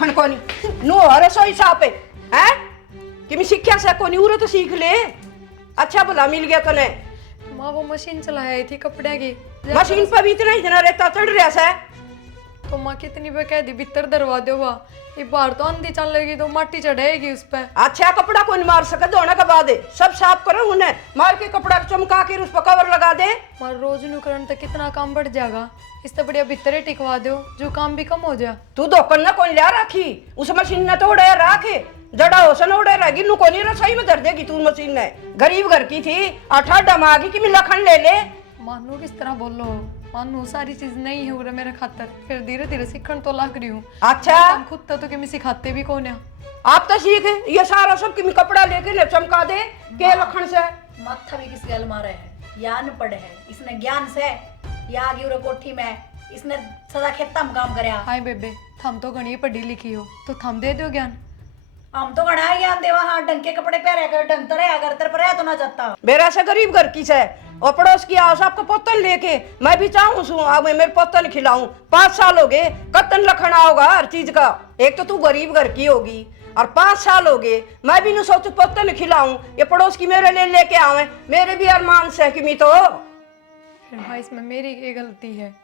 लखन कोनी नु हरे सोई सापे हैं कि मैं शिक्षा से कोनी उरे तो सीख ले। अच्छा भला मिल गया तने। माँ वो मशीन चलाई थी कपड़े की। मशीन पर भी इतना ही जना रेता चढ़ रहा है। तो माँ कितनी बार कह दी भीतर दरवा दो वाह, ये बाहर तो आंधी चल लगी तो माटी चढ़ेगी उस पर। अच्छा कपड़ा कौन मार सके धोने के बाद सब साफ करो उन्हें मार के कपड़ा चमका के उस पर कवर लगा दे। मार रोज नु करन तो कितना काम बढ़ जाएगा, इससे बढ़िया भीतर ही टिकवा दो जो काम भी कम हो जाए। तू धोकन ना कौन लिया रखी उस मशीन ने तो उड़े रखे जड़ा होसन उड़े रहेगी नु कोनी रसोई में धर देगी तू मशीन ने। गरीब घर की थी अठा डमागी कि मैं लखन ले ले। मानू किस तरह बोलो, मानू सारी चीज नहीं है उरे मेरे खातर, फिर धीरे धीरे सीखन तो लग रही हूँ। अच्छा खुद तो कि मैं सिखाते भी कौन है। आप तो सीख ये सारा सब कि मैं कपड़ा लेके ले चमका दे के लखन से। माथा भी किस गल मारे है, ज्ञान पढ़े है इसने ज्ञान से या आगे उरे कोठी में इसने सदा खेता में काम करया। हाय बेबे थम तो घनी पढ़ी लिखी हो तो थम दे दो ज्ञान। हम तो घना ज्ञान देवा हाँ ढंग के कपड़े पहरे कर ढंग तो रहा कर तेरे पर तो ना जाता। मेरा से गरीब घर की से और पड़ोस की आओ सबको पोतन लेके मैं भी चाहूँ सू अब मैं मेरे पोतन खिलाऊं। 5 साल हो गए कत्तन लखना होगा हर चीज का। एक तो तू गरीब घर की होगी और 5 साल हो गए मैं भी न सोचू पोतन खिलाऊं ये पड़ोस की मेरे लिए लेके आवे। मेरे भी अरमान से कि मैं तो फिर भाई इसमें मेरी ये गलती है।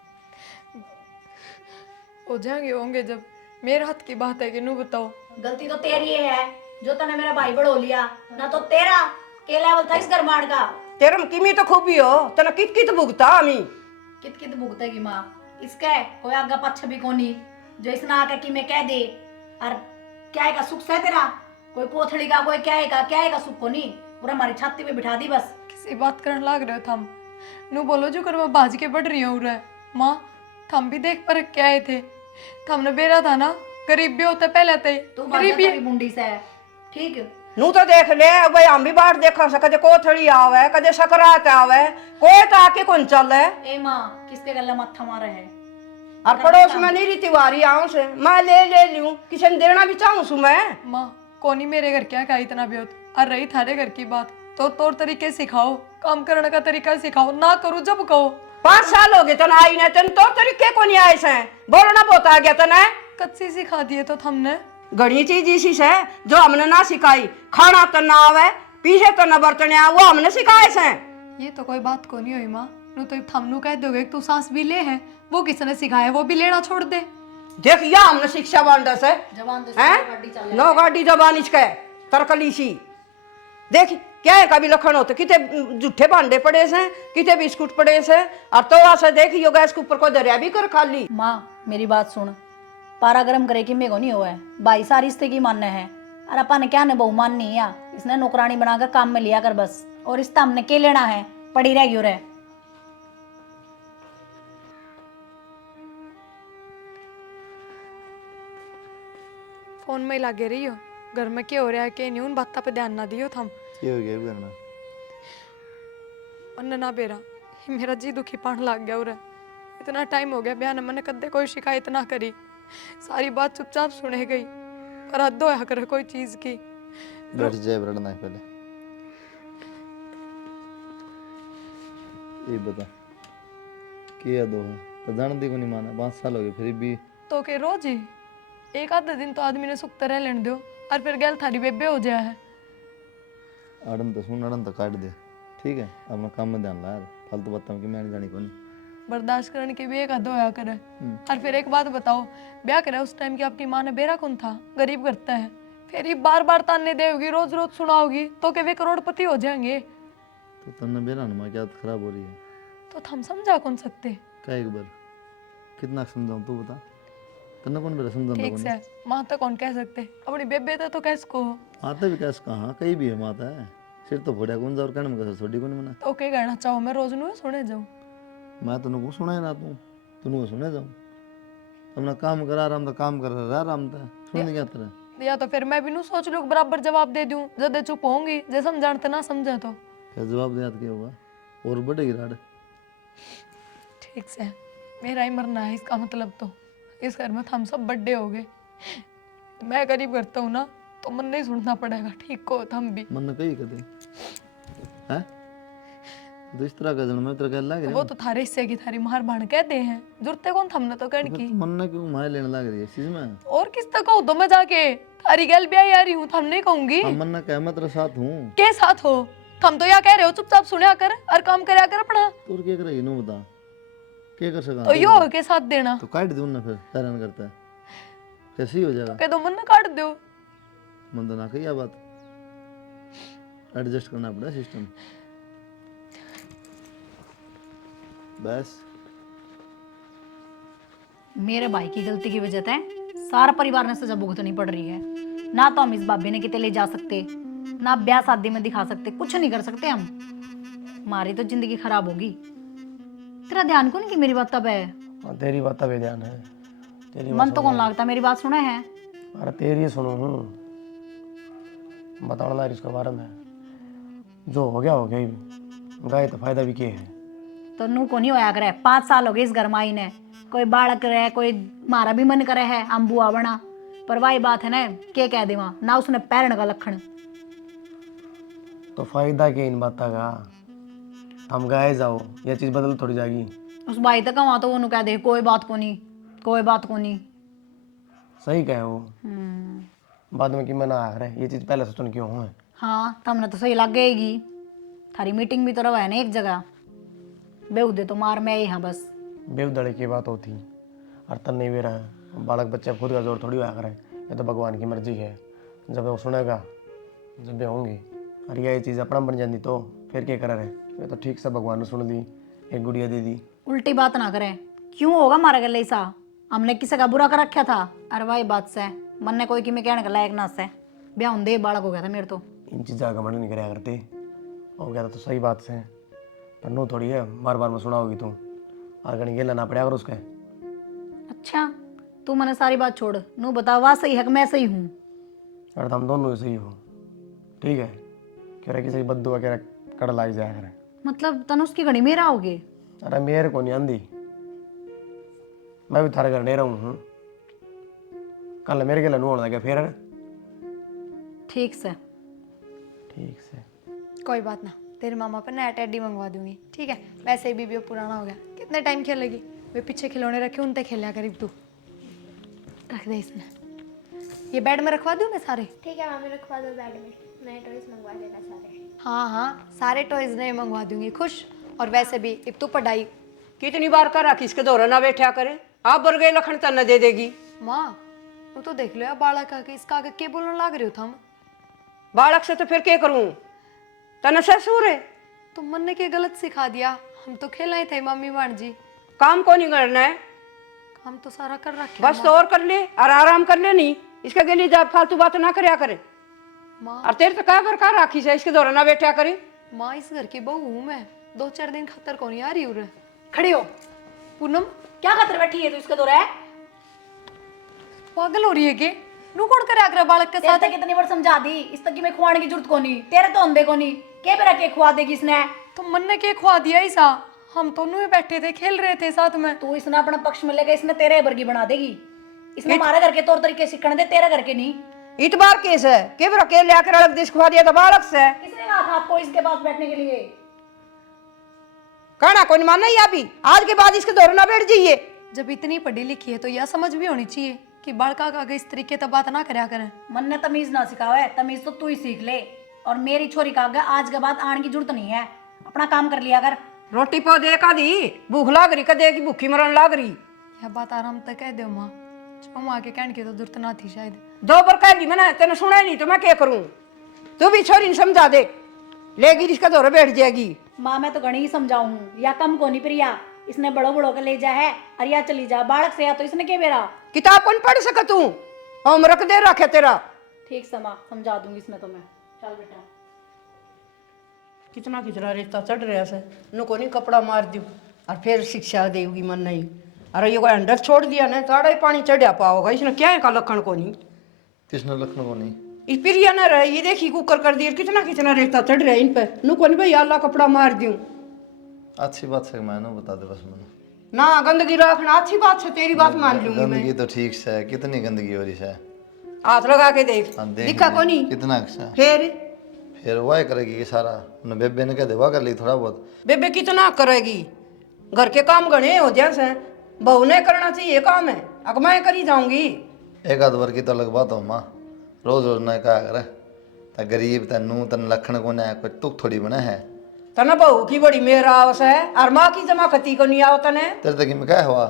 हो जाएंगे होंगे जब मेरे हाथ की बात है कि नू बताओ। गलती तो तेरी है जो तने मेरा भाई बढ़ो लिया ना तो तेरा के लेवल था इस गरमाड़ का। तेरम किमी तो खूबी हो तना कित कित भुगता हमी कित कित भुगतेगी माँ इसके कोई आगे पक्ष भी कोनी जो इसने आके कि मैं कह दे और क्या का सुख से तेरा कोई पोथड़ी का कोई क्या का सुख कोनी पूरा हमारी छाती पे बिठा दी बस। किसी बात करने लाग रहे हो थम नू बोलो जो कर मैं बाज के बढ़ रही हूँ रे माँ। थम भी देख पर क्या आए थे थमने बेरा था ना गरीब भी होते पहले थे तू गरीबी मुंडी से ठीक नू तो देख ले भाई हम भी बाहर देखा से कदे कोथड़ी आवे कदे सकरात आवे कोई तो आके कौन चल है। ए माँ किसके गले मत्था मारे है और पड़ोस में नहीं रीति वारी आऊं से मैं ले लूं किसी ने देना भी चाहूं सु मैं। माँ कोनी मेरे घर क्या का इतना भी होता और रही थारे घर की बात तो तौर तरीके सिखाओ काम करने का तरीका सिखाओ ना करूँ जब कहो। 5 साल हो गए तना आई ना तन तो तरीके को नहीं आए से बोलना बहुत आ गया तना कच्ची सिखा दिए तो थमने घड़ी चीज इसी से जो हमने ना सिखाई खाना तो ना आवे पीछे तो न बर्तने वो हमने सिखाए से। ये तो कोई बात को नहीं हुई माँ नू तो थमनू कह दोगे तू सांस भी ले है वो किसने सिखाया वो भी लेना छोड़ दे। देख या हमने शिक्षा बांधा से जवान नो गाड़ी जबान इसके तरकली सी देख क्या है कभी लखन होते किते जूठे भांडे पड़े से किते बिस्कुट पड़े से और तो ऐसा देख यो गैस के ऊपर को दरिया भी कर खाली। माँ मेरी बात सुन पारा गरम करे कि मेरे को नहीं हुआ है भाई सारी रिश्ते की मानना है और अपन क्या ने बहु माननी है इसने नौकरानी बनाकर काम में लिया कर बस और रिश्ता हमने के लेना है पड़ी रह गयो रहे। फोन में लागे रही हो घर में क्या हो रहा है क्या नहीं उन बातों पे ध्यान ना दियो थम ये हो गया करना अन्ना ना बेरा मेरा जी दुखी पान लग गया उरे इतना टाइम हो गया बयान मैंने कदे कोई शिकायत ना करी सारी बात चुपचाप सुने गई पर हद होया करे कोई चीज की। बैठ जाए रड़ना है पहले ये बता किया दो है तो जान दी को नहीं माना 5 साल हो गए फिर भी तो के रोज ही एक आधे दिन तो आदमी ने सुख तरह लेने दो और फिर गैल थारी बेबे हो जाया है। अड़न तो सुन अड़न तो काट दे ठीक है अपना काम में ध्यान ला यार फालतू बात की मैं नहीं जानी कौन बर्दाश्त करने की भी एक हद होया करे। और फिर एक बात बताओ ब्याह करे उस टाइम की आपकी माँ ने बेरा कौन था गरीब करता है फिर ये बार बार ताने देगी रोज रोज सुनाओगी तो के वे करोड़पति हो जाएंगे। तो तन्ने बेरा ना क्या खराब हो रही है तो हम समझा कौन सकते क्या एक बार कितना समझाऊं तू बता तन्ने कौन बेरा समझाऊं ठीक से माँ तो कौन कह सकते अपनी बेबे तो कैसको माता भी कैसे कहाँ कहीं भी है माता है सिर तो फोड़ा कौन जा और कहने में कैसे छोड़ी कौन मना तो क्या कहना चाहो मैं रोज नू सुने जाऊं मैं तो को सुना ना तू सुने जाऊं अपना काम करा आराम तो काम कर रहा आराम था सुन क्या तरह या तो फिर मैं भी नू सोच लूं बराबर जवाब दे दूं जब चुप होंगी जे समझाते ना समझे तो क्या जवाब दे क्या होगा और बढ़ेगी राड ठीक से मेरा ही मरना है इसका मतलब तो इस घर में हम सब बड्डे हो गए मैं गरीब करता हूँ ना तो मन नहीं सुनना पड़ेगा ठीक को हम भी मन कही कदे हैं तो इस तरह का जन्म तेरे कह लग वो तो थारे हिस्से की थारी मार भाण कहते हैं, जुरते कौन थमने तो कण की। मन ना क्यों मार लेने लग रही है इस चीज में? और किस तक कहूँ तो मैं जाके थारी गल ब्याह आ रही हूँ, थम नहीं कहूंगी। हम मन ना कह मैं तेरे साथ हूँ। के साथ हो थम? तो या कह रहे हो चुपचाप सुनया कर और काम करया कर अपना। तू क्या करेगी नो बता, क्या कर सका? तो यो के साथ देना तो काट दूँ ना, फिर हैरान करता है कैसे ही हो जाएगा। कह दो मन ना काट दो। मन तो ना कही बात, एडजस्ट करना पड़ा सिस्टम बस। मेरे भाई की गलती की वजह से सारा परिवार ने सजा भुगतनी पड़ रही है। ना तो हम इस भाभी ने किते ले जा सकते, ना ब्याह शादी में दिखा सकते, कुछ नहीं कर सकते हम। हमारी तो जिंदगी खराब होगी। तेरा ध्यान कौन की मेरी बात तब है? तेरी बात तब ध्यान है, तेरी मन तो कौन लागता मेरी बात सुना है? अरे तेरी ही सुनो हूँ, बताना इसके बारे में। जो हो गया ही, गाय तो फायदा भी क्या है। तो नू को नहीं होया करे, 5 साल हो गए इस घर माई ने। कोई बालक रहे, कोई मारा भी मन करे है हम बुआ बना, पर वही बात है ना, के कह देवा ना उसने पैरण का लक्षण। तो फायदा क्या इन बातों का? हम गाय जाओ, ये चीज बदल थोड़ी जाएगी। उस भाई तक वहां तो वो कह दे कोई बात को नहीं, कोई बात को नहीं। सही कहे वो, बाद में कि मैं ना आ रहा ये चीज पहले सोचने क्यों है। हाँ तमने तो सही लग गएगी। थारी मीटिंग भी तो रवा है ना एक जगह, बेउदे तो मार में ही हाँ बस। बेवदड़े की बात होती और तन नहीं भी रहा है, बालक बच्चे खुद का जोर थोड़ी होया करे, ये तो भगवान की मर्जी है। जब वो सुनेगा, जब वे होंगी और ये चीज़ अपना बन जाती तो फिर क्या करे रहे। ये तो ठीक से भगवान ने सुन दी, एक गुड़िया दे दी। उल्टी बात ना करें, क्यों होगा हमारा गले ऐसा? हमने किसी का बुरा कर रखा था? अरे वही बात से मन ने कोई कि मैं कहने का लायक ना से ब्याह होंदे बालक हो गया था मेरे तो। इन चीज़ों का घमंड नहीं कराया करते, हो गया तो सही बात से, पर नो थोड़ी है बार बार में सुना होगी तुम और कहीं गेला ना पड़ा अगर उसके। अच्छा तू मैंने सारी बात छोड़, नू बता वह सही है कि मैं सही हूँ? अरे तुम दोनों ही सही हो, ठीक है। कह रहे किसी बद्दू वगैरह कड़ लाई जाया करे। मतलब तनुष की घड़ी मेरा होगे? अरे मेरे को नहीं आंधी, मैं भी थारे घर नहीं रहूँ हूँ। कल मेरे के लिए होने लगा फिर। ठीक से ठीक से कोई बात ना, तेरे मामा पर नया टेडी मंगवा दूंगी, ठीक है। वैसे भी वो पुराना हो गया, कितने टाइम खेलेगी? वे पीछे खिलौने रखे उनते खेला करीब। तू रख दे इसमें, ये बेड में रखवा दूं मैं सारे? ठीक है मामी, रखवा दो बेड में, नए टॉयज मंगवा देना सारे। हाँ हाँ सारे टॉयज नए मंगवा दूंगी, खुश। और वैसे भी एक तो पढ़ाई कितनी बार करा कि इसके दौरा ना बैठा करे, आप बर गए लखन तो न दे देगी। माँ वो तो देख लो यार, बालक आके इसका आगे के बोलने लग रहे हो थम। बालक से तो फिर क्या करूं, तना ससुर है। तो मन ने के गलत सिखा दिया, हम तो खेला ही थे मम्मी मान जी। काम को नहीं करना है, हम तो सारा कर रखे बस तो और कर ले और आराम कर ले, नहीं इसके गली जा फालतू बात ना करया करे। माँ। और तेरे तो क्या कर का राखी से इसके दौरा ना बैठा करे। माँ इस घर की बहू हूँ मैं, 2-4 दिन खतर कौन आ रही हूँ। खड़ी हो। पूनम क्या खातर बैठी है तू इसके दौरा है? पागल हो रही है के? नू कौन करे आगरा बालक के साथ? तेरे कितनी बार समझा दी, इस तक की मैं खुआने की जरूरत को नहीं, तेरे तो अंधे को नहीं, के बेरा के खुआ देगी इसने? तो मन ने के खुआ दिया ऐसा? हम दोनों ही बैठे थे, खेल रहे थे साथ में। तू इसने अपना पक्ष में लेगा, इसने तेरे वर्गी बना देगी। इसने हमारे घर के तौर तरीके सीखने दे, तेरे घर के नहीं। इतबार केस है के बरा के लेकर अलग देश खुआ दिया तो बालक से। किसने कहा था आपको इसके पास बैठने के लिए? कहना कोई नहीं मानना ही अभी, आज के बाद इसके दौरा ना बैठ जाइए। जब इतनी पढ़ी लिखी है तो यह समझ भी होनी चाहिए कि बालका का आगे इस तरीके से बात ना करया करें। मन ने तमीज ना सिखावा है, तमीज तो तू ही सीख ले। और मेरी छोरी का आगे आज के बाद आने की जरूरत नहीं है, अपना काम कर लिया कर। रोटी पो दे का दी, भूख लाग रही कदे की भूखी मरण लाग रही। यह बात आराम तक कह दो माँ, जब माँ के कहने की तो जरूरत ना थी शायद। 2 बार कह दी मैंने, तेने सुना ही नहीं तो मैं क्या करूं। तू भी छोरी ने समझा दे, लेगी इसका दौरा बैठ जाएगी। माँ मैं तो घनी ही समझाऊं, या कम को नहीं प्रिया, इसने बड़ो बड़ो के ले जा है और या चली जा बालक से, या तो इसने के बेरा किताब कौन पढ़ सका तू, हम रख दे रखे तेरा। ठीक समा समझा दूंगी इसमें तो मैं। चल बेटा। कितना कितना रेता चढ़ रहा से, नु को नहीं कपड़ा मार दियो और फिर शिक्षा देगी मन नहीं। अरे ये कोई अंडर छोड़ दिया ना, ताड़ा ही पानी चढ़ा पाओगा, इसने क्या है का लखन को नहीं। किसने लखनऊ को नहीं? इस पिरिया न रहे, ये देखी कुकर कर दिया, कितना कितना रेता चढ़ रहा है इन पे। नु को नहीं भाई अल्लाह कपड़ा मार दियो। अच्छी बात है, मैंने बता दे बस मैंने ना गंदगी रखना अच्छी बात है, तेरी बात मान लूंगी मैं। गंदगी तो ठीक से है, कितनी गंदगी हो रही है? हाथ लगा के देख, हाँ, देख दिखा ले, को नहीं कितना अच्छा फिर फिर वाह करेगी ये सारा, उन्हें बेबे ने कह दे वाह कर ली थोड़ा बहुत। बेबे कितना करेगी, घर के काम गणे हो जैसे, बहू ने करना चाहिए काम है, अब मैं करी जाऊंगी। एक आध बार की तो अलग बात हो माँ, रोज रोज ना कहा करे त गरीब तनु तन लखन को ना कोई तुक थोड़ी बना है। तना बहू की बड़ी मेरा आवस है और माँ की जमा खती को नहीं आओ तने। तेरे तक में क्या हुआ?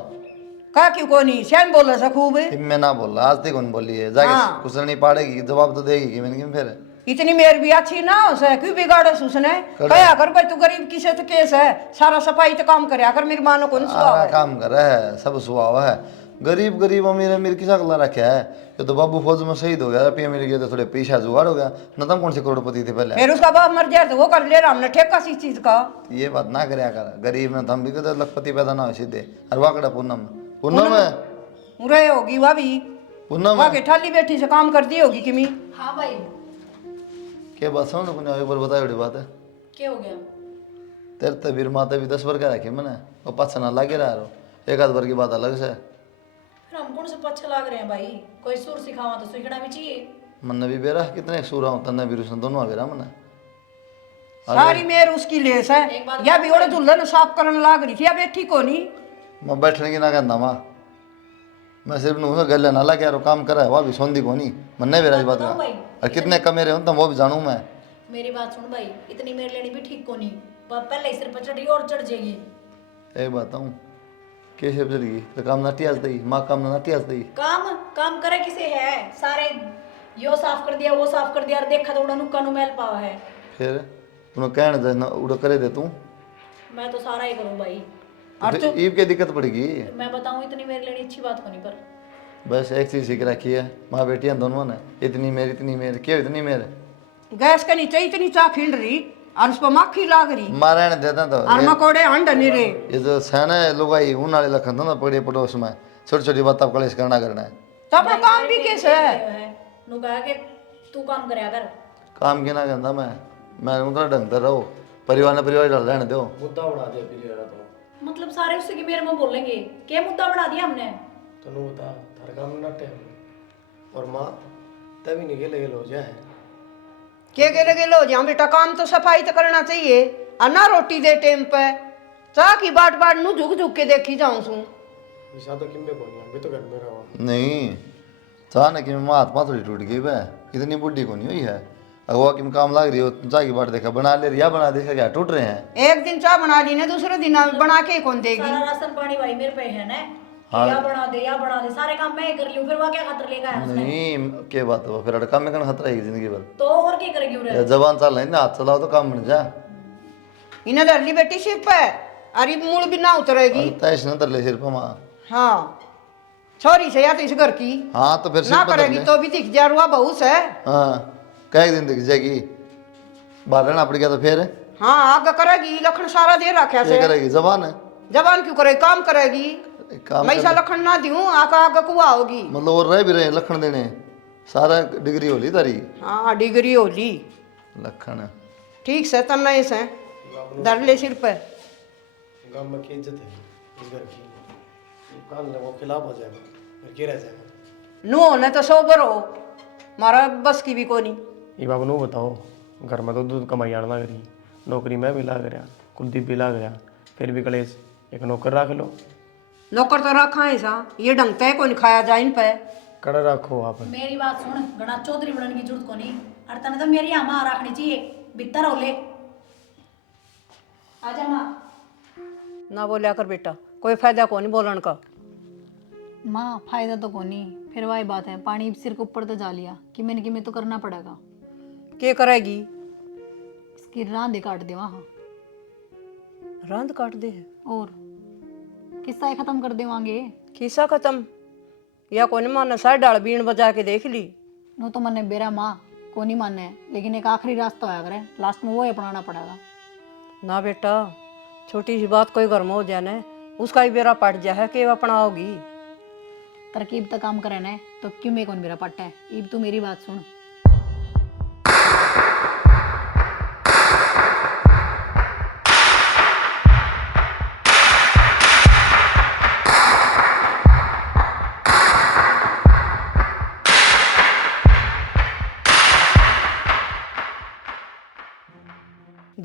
का क्यों को नहीं सैन बोल सा खूब मैं ना बोला आज तक कौन बोली है, जाके हाँ। कुछ नहीं पाड़ेगी, जवाब तो देगी कि मैंने फिर इतनी मेर भी अच्छी ना हो सके, क्यों बिगाड़े उसने? कहा कर भाई तू गरीब किसे तो केस है, सारा सफाई तो काम करे कर, मेरी मानो कौन सारा सुहा काम कर रहा है, सब सुहा है। गरीब गरीब अमीर अमीर किसा गला रखा है? ये तो बाबू फौज में शहीद हो गया, रुपये मिल गए तो थोड़े पैसा जुगाड़ हो गया, न तुम कौन से करोड़पति थे पहले। फिर उसका बाप मर जाए तो वो कर ले रहा हमने ठेका सी चीज का। ये बात ना करे कर, गरीब ने तो हम भी कहते लखपति पैदा ना हो सीधे। और वाकड़ा पूनम पूनम है, मुरे होगी वह भी, पूनम वहाँ है के ठाली बैठी से काम करती होगी किमी। हाँ भाई, क्या बात समझ कुछ एक बार बताओ, बड़ी बात है। क्या हो गया? तेरे तबीर माता भी 10 बार का रखी मैंने, और पाछा ना लागे रहा रो, एक आध बार की बात अलग से। फिर हम कौन से पच्छे लाग रहे हैं भाई, कोई सुर सिखावा तो सीखना भी चाहिए। मन भी बेरा कितने सूरा हूँ, तन्ने भी रुसन दोनों बेरा मैंने। सारी मेर उसकी लेस है, या भी ओड़े दुल्हन साफ करने लाग रही थी, या बैठी को नहीं। मैं बैठने की ना कहना माँ, मैं सिर्फ नू गले ना लगे यार काम करा है, वह भी सोंदी को नहीं मन नहीं बेरा इस बात का। और कितने कमेरे हो तुम वो भी जानू मैं। मेरी बात सुन भाई, इतनी मेरे लेनी भी ठीक को नहीं, पहले ही सिर पर चढ़ी और चढ़ जाएगी। एक बात हूँ कैसे चलेगी तो काम ना टियास दी, माँ काम ना टियास दी। काम काम करे किसे है, सारे यो साफ कर दिया वो साफ कर दिया, और देखा तो उड़ा नुक्का नु मैल पावा है। फिर तूने कहने दे ना उड़ा करे दे तू, मैं तो सारा ही करूँ भाई। तो ईब की दिक्कत पड़ेगी। मैं बताऊँ इतनी मेरे लेनी अच्छी बात को नहीं, पर बस एक चीज सीख रखी है माँ बेटियां दोनों ने, इतनी मेरी क्यों इतनी मेरे। गैस के नीचे इतनी चा खिंड रही और उस पर मक्खी लाग रही मारे ने देता तो और मकोड़े अंड नहीं रे। ये जो सैना लुगाई उन वाले लखन ना पड़े पड़ोस में छोटी छोटी बात आप कलेश करना है। तो अपना काम भी कैसे है? नु कहा कि तू काम करया कर। काम के ना कहता मैं उधर ढंग से रहो, परिवार ने परिवार डाल रहने दो। मुद्दा उड़ा दिया फिर यार, तो मतलब सारे उससे की मेरे में बोलेंगे, क्या मुद्दा बना दिया हमने? तनु बता थार काम नटे और माँ तभी नहीं गेले हो जाए। के लो जहाँ बेटा काम तो सफाई तो करना चाहिए, और ना रोटी दे टाइम पे, चाह की बाट बाट नू झुक झुक के देखी जाऊं सू। विशा तो किम्बे कोनी, अभी तो घर में रहो। नहीं चाह ना कि मैं हाथ पाथ थोड़ी टूट गई वह, इतनी बुढ़ी को नहीं हुई है। अगवा कि काम लग रही हो चाह की बाट देखा बना ले रिया, बना देखा क्या टूट रहे हैं। एक दिन चाह बना ली ना, दूसरे दिन बना के कौन देगी? सारा राशन पानी भाई मेरे पे है ना, हाँ। या बना दे सारे काम मैं ही कर लूं, फिर वह क्या खतर लेगा है उसने? नहीं क्या बात है, फिर अड़का में कहना खतरा है जिंदगी भर। तो और क्या करेगी उरे? या जबान चल रही ना, हाथ चलाओ तो काम बन जा। इन्हें धर ली बेटी सिर पे, अरे मूल भी ना उतरेगी। तैश न तर ले सिर पर माँ। हाँ छोरी से या तो इस घर की हाँ तो फिर सिर ना पर करेगी तो भी दिख जा रुआ बहू से। हाँ कई दिन दिख जाएगी, बाहर रहना पड़ गया तो फिर हाँ आगे करेगी, लखन सारा दे रखा क्या से। करेगी? जबान है, जबान क्यों करेगी, काम करेगी। काम मैं ऐसा लखन ना दूं आका आगे कुआ होगी। मतलब और रह भी रहे लखन देने, सारा डिग्री होली तारी हाँ डिग्री होली लखन। ठीक से तन्ना ऐसे धर ले सिर पे। गांव में की इज्जत है इस घर की, कान ले वो खिलाफ हो जाएगा फिर क्या रह जाएगा। नु होने तो सोबर हो, मारा बस की भी कोनी। ये बाबू नो बताओ, घर में तो दूध कमाई आना लग रही, नौकरी में भी लाग रहा, कुलदीप भी लाग रहा, फिर भी कलेश एक नौकर रख लो। नौकर तो रखा है सा, ये ढंग तय को नहीं खाया जाए इन पे। कड़ा रखो आप। मेरी बात सुन, गणा चौधरी बनने की जरूरत को नहीं, और तने तो मेरी आमा रखनी चाहिए, भीतर हो ले। आजा माँ। ना बोलिया कर बेटा, कोई फायदा को नहीं बोलन का। माँ फायदा तो कोनी, फिर वही बात है, पानी सिर के ऊपर तो जा लिया कि मैंने तो करना पड़ेगा। के करेगी? इसकी रांधे काट दे वहाँ, रांद काट दे और किस्सा ही खत्म कर देवांगे। खिस्सा खत्म या कोनी माने साइड डाल बीन बजा के देख ली। नो तो मने बेरा माँ को नहीं मानना है, लेकिन एक आखिरी रास्ता होया करे, लास्ट में वो ही अपनाना पड़ेगा। ना बेटा छोटी सी बात कोई घर में हो जाए उसका ही बेरा पट जाए कि अपनाओगी। तरकीब तक काम करे ना तो क्यों मेरे कौन मेरा पट्टा है। इब तू मेरी बात सुन,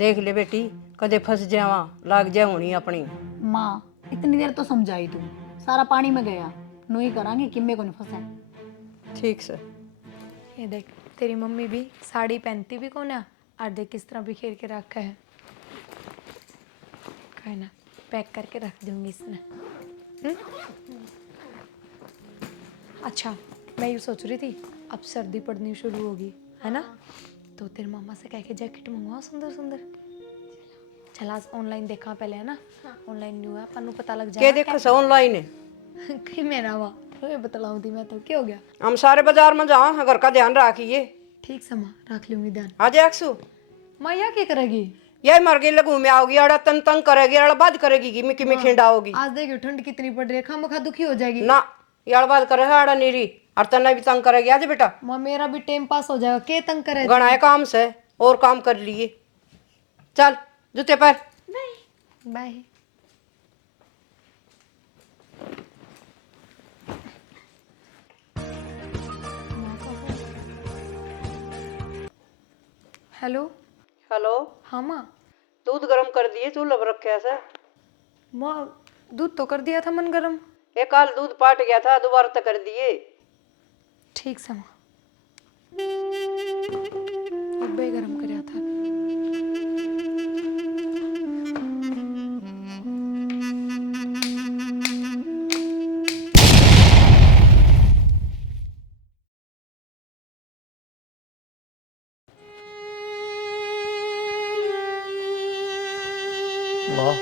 देख ले बेटी कदे फंस जावा लाग जा होनी अपनी। माँ इतनी देर तो समझाई तू, सारा पानी में गया, नू ही करांगे किम्मे को नहीं फंसा। ठीक से। ये देख तेरी मम्मी भी साड़ी पहनती भी कौन है और देख किस तरह बिखेर के रखा है। कहे ना पैक करके रख दूंगी इसने। अच्छा मैं यूँ सोच रही थी अब सर्दी पड़नी शुरू होगी है ना, तो तेरे मामा से कह के जैकेट मंगवाओ सुंदर सुंदर। चल आज ऑनलाइन देखा पहले है ना, ऑनलाइन न्यू है अपन पता लग के जाएगा देखो से ऑनलाइन है। कि मेरा वाह तुम्हें बतलाऊं थी मैं तो क्या हो गया। हम सारे बाजार में जाओ घर का ध्यान रखिए। ठीक समा रख लूंगी ध्यान। आज एक्सू मैया क्या करेगी। यही मर गई लगू में आओगी अड़ा तन तंग करेगी अड़ा बात करेगी कि मिकी में खिंडाओगी आज देखियो ठंड कितनी पड़ रही है, खामखा दुखी हो जाएगी। ना यार बात करे अड़ा नीरी और तना भी तंग करेगी। आज बेटा माँ मेरा भी टाइम पास हो जाएगा, के तंग करे। गणाए काम से और काम कर लिए। चल जूते पर बाय। हेलो हेलो हाँ माँ। दूध गरम कर दिए चूल्हे पर रखे से। माँ दूध तो कर दिया था मन गरम। एक काल दूध पाट गया था दोबारा तक कर दिए। ठीक से माँ अब गरम कराया था। माँ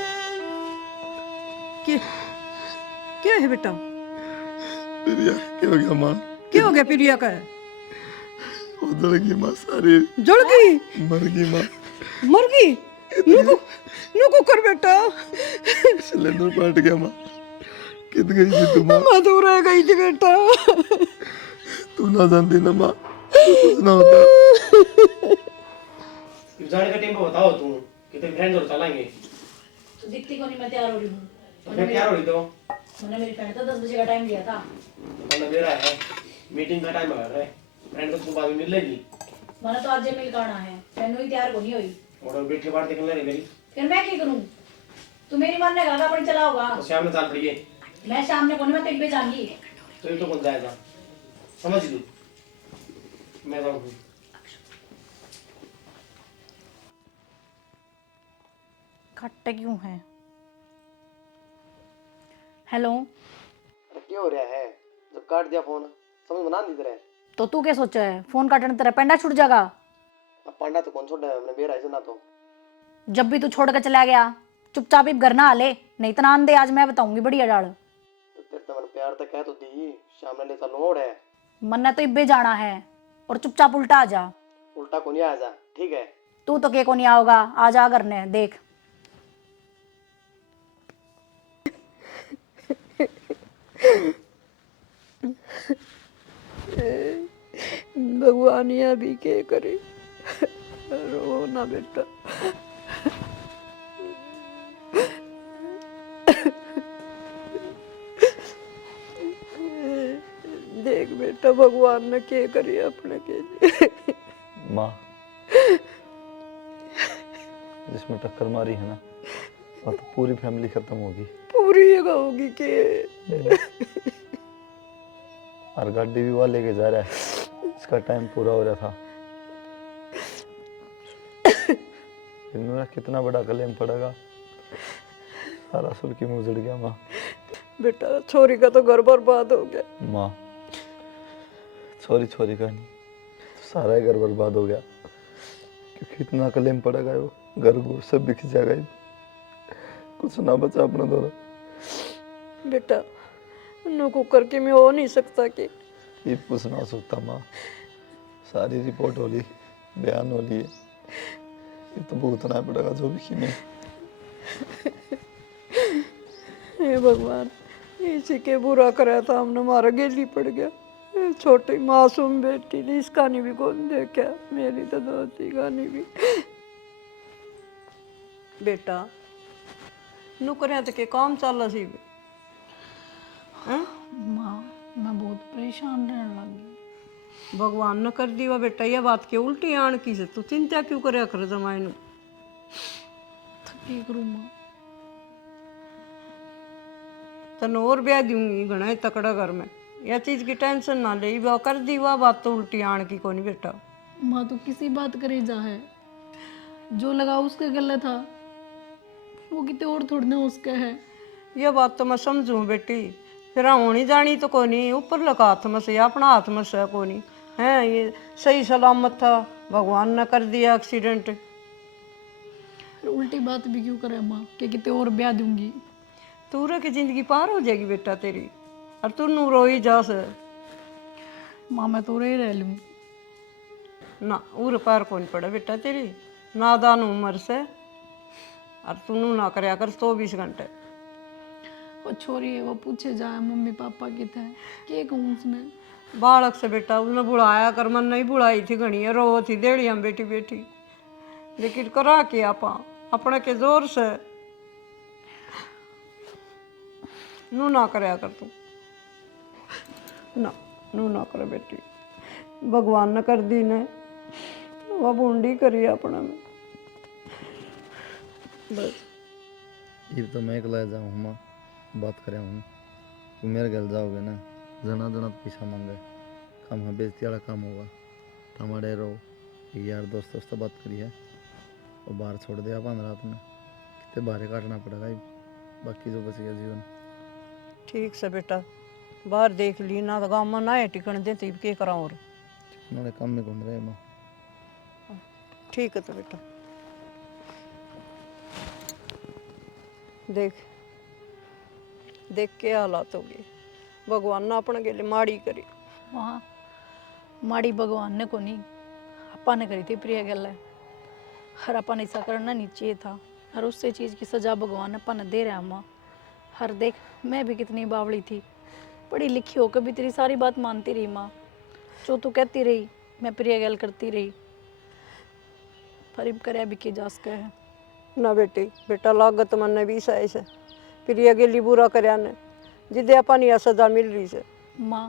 क्या है बेटा प्रिया क्या हो गया माँ? क्या हो गया प्रिया का है? उधर की माँ सारी जड़ गई मर गई माँ। मर गई। नुको कर बेटा सिलेंडर फट गया माँ। कित गई थी तू माँ? मैं दूर रह गई थी बेटा। तू ना जानती ना माँ कुछ ना होता। जाने का टाइम पे बताओ तू कितने फ्रेंड्स और चलेंगे। तो दिखती को नहीं, मैं तैयार हो रही हूँ। तो फिर क्या हो रही तो मैंने मेरी फ्रेंड तो 10 बजे का टाइम दिया था। मैंने मेरा है मीटिंग का टाइम है फ्रेंड को सुबह भी मिल लेगी। मैंने तो आज जे मिल करना है, मैंने ही तैयार को नहीं हुई। और बैठे बाहर देखने लगे मेरी फिर मैं क्या करूँ? तू मेरी मानने का अपनी चलाओगा। तो शाम में चाल पड़ी है मैं सामने को नहीं, मैं तेरी पे जाऊंगी। तो ये तो कौन जाएगा समझ लू मैं जाऊँ। खट्टे क्यों है? हेलो क्या हो रहा है जब काट दिया फोन समझ बना दी तरह। तो तू क्या सोचा है? फोन काटने तेरा पेंडा छूट जाएगा। अब पांडा तो कौन छोड़ा है हमने मेरा ऐसे ना तो। जब भी तू छोड़ के चला गया चुपचाप ही घर ना आले, नहीं तो ना आंदे आज मैं बताऊंगी बढ़िया डाल। तेरे तो मैंने प्यार तक कह तो दी शाम ले चलो मोड़ है। मन ने तो इब्बे जाना है और चुपचाप उल्टा आ जा। उल्टा को नहीं आ जा ठीक है। तू तो के को नहीं आओगा, आ जा घर ने देख। भगवान यह भी के करे। रो ना बेटा। देख बेटा भगवान ने के करी अपने के लिए। माँ जिसमें टक्कर मारी है ना वो तो पूरी फैमिली खत्म होगी। पूरी जगह होगी के। और गाड़ी भी वाले के जा रहा है इसका टाइम पूरा हो रहा था। मेरा कितना बड़ा क्लेम पड़ेगा सारा सुर की मुँह उजड़ गया माँ। बेटा छोरी का तो घर बर्बाद हो गया। माँ छोरी छोरी का नहीं सारा ही घर बर्बाद हो गया क्योंकि इतना क्लेम पड़ेगा वो घर घूर सब बिक जाएगा ही। कुछ ना बचा अपना दोनों। बेटा नुको करके मैं हो नहीं सकता कि ये कुछ ना हो सकता माँ। सारी रिपोर्ट हो ली बयान हो लिए ये तो भुगतना पड़ेगा जो भी में। हे भगवान इसी के बुरा कराया था हमने, हमारा गेली पड़ गया। छोटी मासूम बेटी थी इसका नहीं भी कौन देखा, मेरी तो दोस्ती का नहीं भी। बेटा नुकरिया तो के काम चल सी। माँ मैं बहुत परेशान रहने लगी। भगवान ने कर दिया बेटा ये बात के उल्टी आन की से तू चिंता क्यों करे कर जमाई नु। तो की करूं माँ? तन और ब्याह दूंगी घना ही तकड़ा घर में, यह चीज की टेंशन ना ले, वो कर दी वह बात तो उल्टी आण की कोनी बेटा। माँ तो किसी बात करे जा है, जो लगा उसके गले था, वो कितने और थोड़े ना उसका है। यह बात तो मैं समझूं बेटी, फिर होनी जानी तो कोनी, ऊपर लगा हाथ में से अपना हाथ में से कोनी है, ये सही सलामत था, भगवान ने कर दिया एक्सीडेंट। फिर उल्टी बात भी क्यों करे माँ कि कितने और ब्याह दूंगी? तूरे की जिंदगी पार हो जाएगी बेटा तेरी, और तू नू रोई जा से माँ मैं तो रही रह लूँ। ना, उर पार कौन पड़े बेटा तेरी, नादान उम्र से, और तू नू ना करया कर 24 घंटे। वो छोरी है, वो पूछे जाए मम्मी पापा की थे, के कहूँ उसने? बालक से बेटा उसने बुलाया कर, मन नहीं बुलाई थी घनी, रो थी देड़ी हम बेटी बेटी, लेकिन करा के आपा अपने के जोर से नू ना करया कर तू, ना नू ना करे बेटी, भगवान ने कर दी ने, वह बूंदी करी अपने में बस। ये तो मैं अकेला जाऊँ माँ, बात करें हूँ, तुम मेरे घर जाओगे ना, जना जना तो पैसा मांगे, काम हाँ बेचती वाला काम होगा, हमारे रहो यार दोस्तों से बात करिए, और बाहर छोड़ दिया 15 रात में, कितने बाहर काटना पड़ेगा ये, बाकी जो बच गया जीवन। ठीक से बेटा, बाहर देख ली ना, तो गाँव में ना है टिकन दे, तो के करा और हमारे काम में घूम रहे हैं माँ। ठीक है तो बेटा, देख देख के हालात हो गए, भगवान ने अपने के लिए माड़ी करी। वहाँ माड़ी भगवान ने को नहीं, अपा ने करी थी प्रिय गल है, हर अपा ने ऐसा करना नहीं चाहिए था, हर उससे चीज़ की सजा भगवान अपा ने दे रहा माँ। हर देख मैं भी कितनी बावड़ी थी, पढ़ी लिखी होकर भी तेरी सारी बात मानती रही माँ, जो तू कहती रही मैं प्रिय गल करती रही, पर अब करे भी की जा सके है। ना बेटी, बेटा लागत मन भी सही से, फिर ये अगली बुरा करया ने, जिदे अपन यह सजा मिल रही से। माँ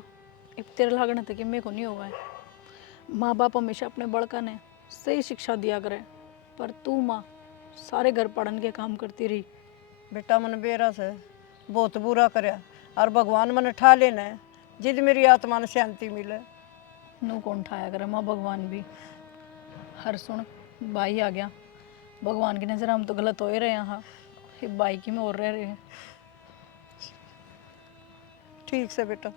अब तेरे लागने तक मेरे को नहीं हुआ है, माँ बाप हमेशा अपने बड़का ने सही शिक्षा दिया करे, पर तू माँ सारे घर पढ़न के काम करती रही। बेटा मन बेरा से बहुत बुरा करया, और भगवान मन ठा लेना है, जिद मेरी आत्मा ने शांति मिले। नू कौन ठाया करे माँ, भगवान भी। हर सुन भाई आ गया, भगवान की नज़र हम तो गलत हो ही रहे यहाँ, ये भाई की में और रह रहे हैं। ठीक से बेटा।